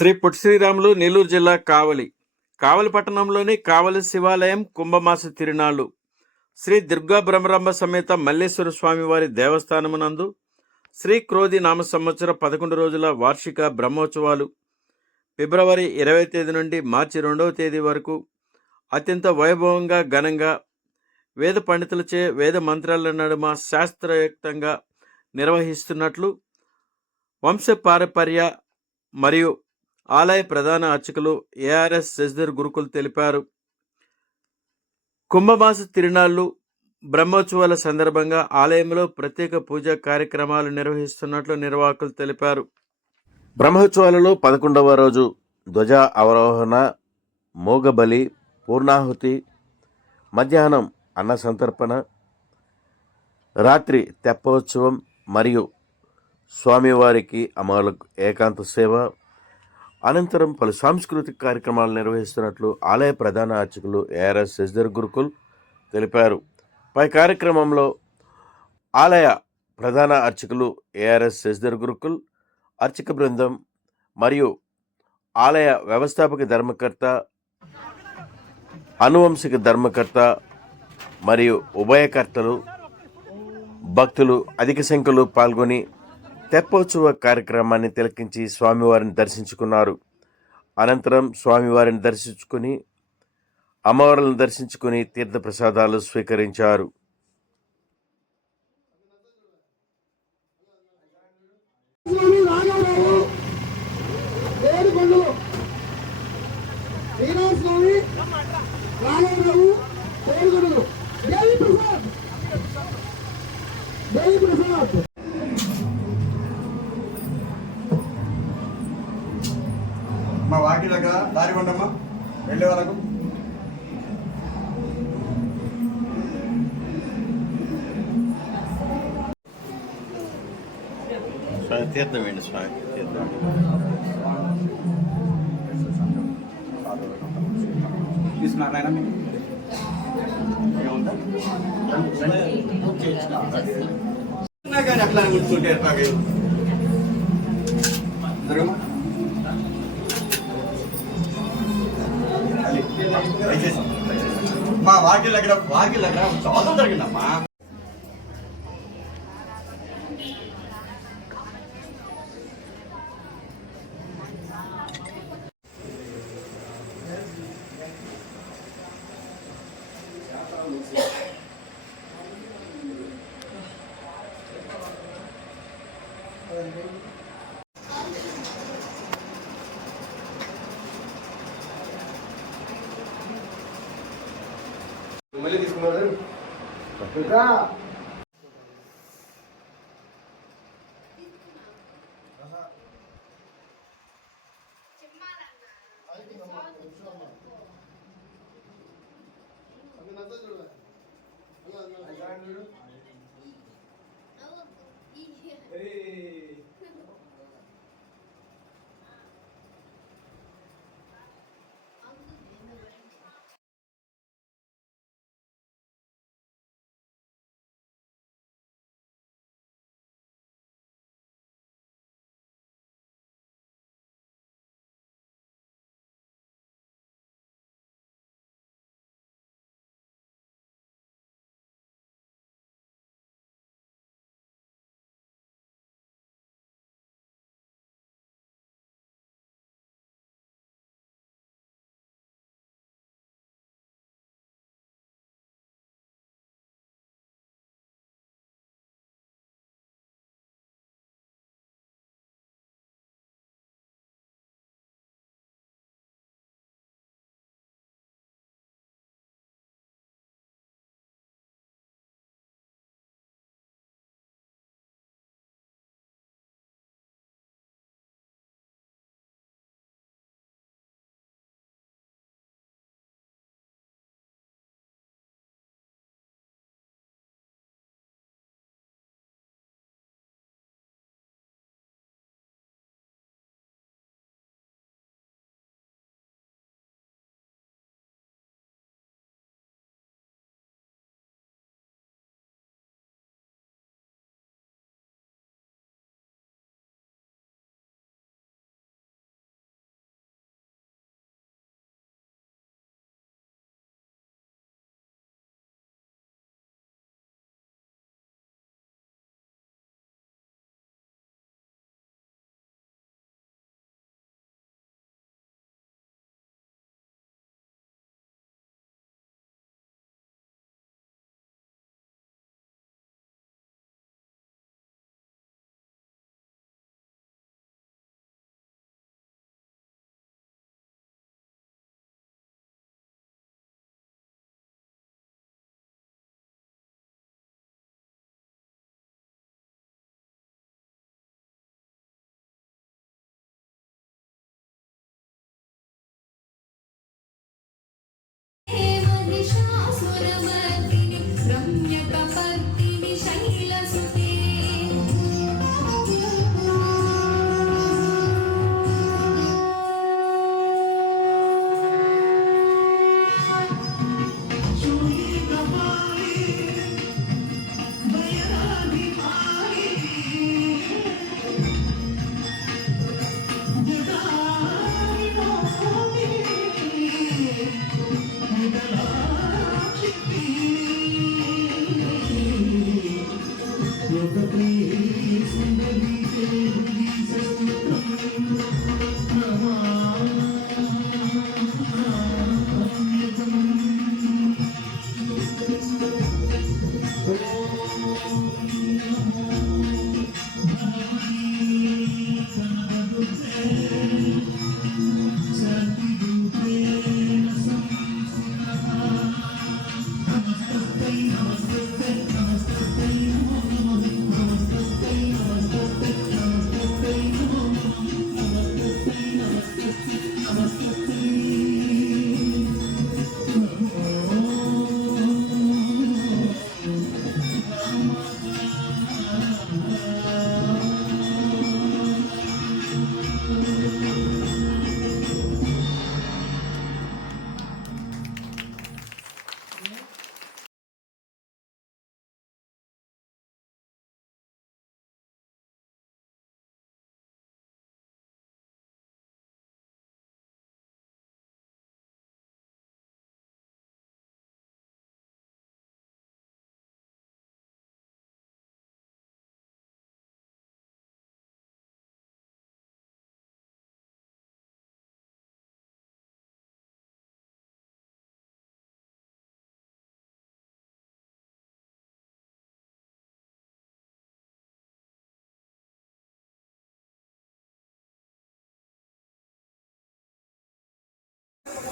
శ్రీ పొట్టి శ్రీరాములు నెల్లూరు జిల్లా కావలి. కావలి పట్టణంలోని కావలి శివాలయం కుంభమాస తిరునాళ్ళు. శ్రీ దుర్గా బ్రహ్మరంభ సమేత మల్లేశ్వర స్వామివారి దేవస్థానమునందు శ్రీ క్రోధి నామ సంవత్సర పదకొండు రోజుల వార్షిక బ్రహ్మోత్సవాలు ఫిబ్రవరి ఇరవై తేదీ నుండి మార్చి రెండవ తేదీ వరకు అత్యంత వైభవంగా ఘనంగా వేద పండితులచే వేద మంత్రాల నడుమ శాస్త్రయుక్తంగా నిర్వహిస్తున్నట్లు వంశపారపర్య మరియు ఆలయ ప్రధాన అర్చకులు ఏఆర్ఎస్ శశిధర్ గురుకులు తెలిపారు. కుంభమాస తిరునాళ్ళు బ్రహ్మోత్సవాల సందర్భంగా ఆలయంలో ప్రత్యేక పూజా కార్యక్రమాలు నిర్వహిస్తున్నట్లు నిర్వాహకులు తెలిపారు. బ్రహ్మోత్సవాలలో పదకొండవ రోజు ధ్వజ అవరోహణ మోగబలి పూర్ణాహుతి మధ్యాహ్నం అన్న సంతర్పణ రాత్రి తెప్పోత్సవం మరియు స్వామివారికి అమలు ఏకాంత సేవ అనంతరం పలు సాంస్కృతిక కార్యక్రమాలు నిర్వహిస్తున్నట్లు ఆలయ ప్రధాన అర్చకులు ఏఆర్ఎస్ శశిధర్ గురుకుల్ తెలిపారు. పై కార్యక్రమంలో ఆలయ ప్రధాన అర్చకులు ఏఆర్ఎస్ శశిధర్ గురుకుల్ అర్చక బృందం మరియు ఆలయ వ్యవస్థాపక ధర్మకర్త అనువంశిక ధర్మకర్త మరియు ఉభయకర్తలు భక్తులు అధిక సంఖ్యలో పాల్గొని తెప్పోత్సవ కార్యక్రమాన్ని తిలకించి స్వామివారిని దర్శించుకున్నారు. అనంతరం స్వామివారిని దర్శించుకుని అమ్మవారులను దర్శించుకుని తీర్థప్రసాదాలు స్వీకరించారు. దేవి ప్రసాద్! దేవి ప్రసాద్! తీర్థం ఏంటి స్వామి తీర్థం. కానీ అట్లా కూర్చుంటే ఎట్లాగే. మా వాకిల్ దగ్గర వాకిల్ దగ్గర చాలా జరిగిందమ్మా. మళ్ళీ తీసుకున్నారు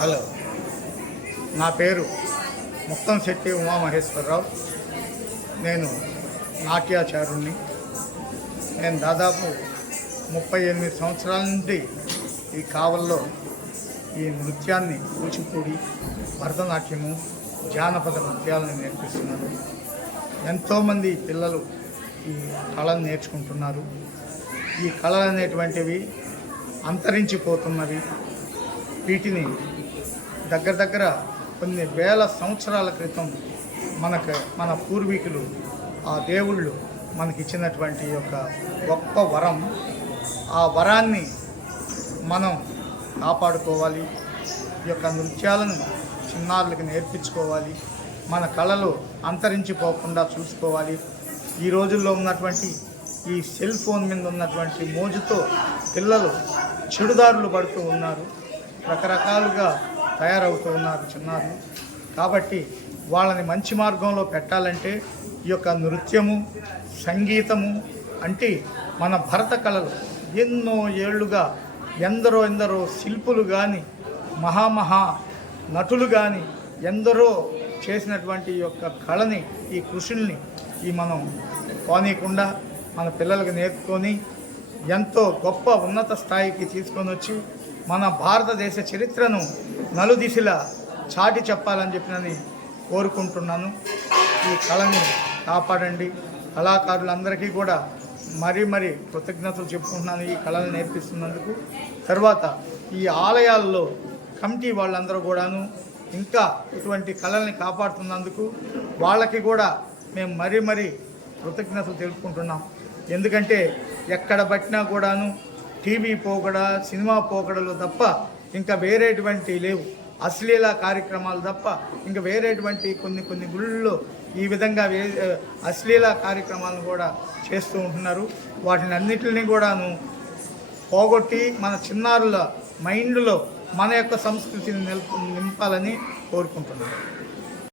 హలో. నా పేరు ముక్తం శెట్టి ఉమామహేశ్వరరావు. నేను నాట్యాచారుణ్ణి నేను దాదాపు ముప్పై ఎనిమిది సంవత్సరాల నుండి ఈ కావల్లో ఈ నృత్యాన్ని కూచిపూడి భరతనాట్యము జానపద నృత్యాలను నేర్పిస్తున్నాను ఎంతోమంది పిల్లలు ఈ కళను నేర్చుకుంటున్నారు. ఈ కళలు అనేటువంటివి అంతరించిపోతున్నవి. వీటిని దగ్గర దగ్గర కొన్ని వేల సంవత్సరాల క్రితం మనకు మన పూర్వీకులు ఆ దేవుళ్ళు మనకిచ్చినటువంటి యొక్క గొప్ప వరం. ఆ వరాన్ని మనం కాపాడుకోవాలి. ఈ యొక్క నృత్యాలను చిన్నారులకు నేర్పించుకోవాలి. మన కళలు అంతరించిపోకుండా చూసుకోవాలి. ఈ రోజుల్లో ఉన్నటువంటి ఈ సెల్ ఫోన్ మీద ఉన్నటువంటి మోజుతో పిల్లలు చెడుదారులు పడుతూ ఉన్నారు. రకరకాలుగా తయారవుతూ ఉన్నారు చిన్నారులు. కాబట్టి వాళ్ళని మంచి మార్గంలో పెట్టాలంటే ఈ యొక్క నృత్యము సంగీతము అంటే మన భరత కళలు. ఎన్నో ఏళ్ళుగా ఎందరో ఎందరో శిల్పులు కానీ మహామహా నటులు కానీ ఎందరో చేసినటువంటి ఈ యొక్క కళని ఈ కృషుల్ని ఈ మనం పోనీయకుండా మన పిల్లలకు నేర్చుకొని ఎంతో గొప్ప ఉన్నత స్థాయికి తీసుకొని వచ్చి మన భారతదేశ చరిత్రను నలుదిశలా చాటి చెప్పాలని చెప్పినని కోరుకుంటున్నాను. ఈ కళని కాపాడండి. కళాకారులందరికీ కూడా మరీ మరీ కృతజ్ఞతలు చెప్పుకుంటున్నాను ఈ కళలు నేర్పిస్తున్నందుకు. తర్వాత ఈ ఆలయాల్లో కమిటీ వాళ్ళందరూ కూడాను ఇంకా ఇటువంటి కళల్ని కాపాడుతున్నందుకు వాళ్ళకి కూడా మేము మరీ మరీ కృతజ్ఞతలు తెలుపుకుంటున్నాం. ఎందుకంటే ఎక్కడ పట్టినా కూడాను టీవీ పోకడ సినిమా పోకడలు తప్ప ఇంకా వేరేటువంటి లేవు. అశ్లీల కార్యక్రమాలు తప్ప ఇంకా వేరేటువంటి కొన్ని కొన్ని గుళ్ళల్లో ఈ విధంగా వే అశ్లీల కార్యక్రమాలను కూడా చేస్తూ ఉంటున్నారు. వాటిని అన్నిటిని కూడాను పోగొట్టి మన చిన్నారుల మైండ్లో మన యొక్క సంస్కృతిని నింపాలని కోరుకుంటున్నాను.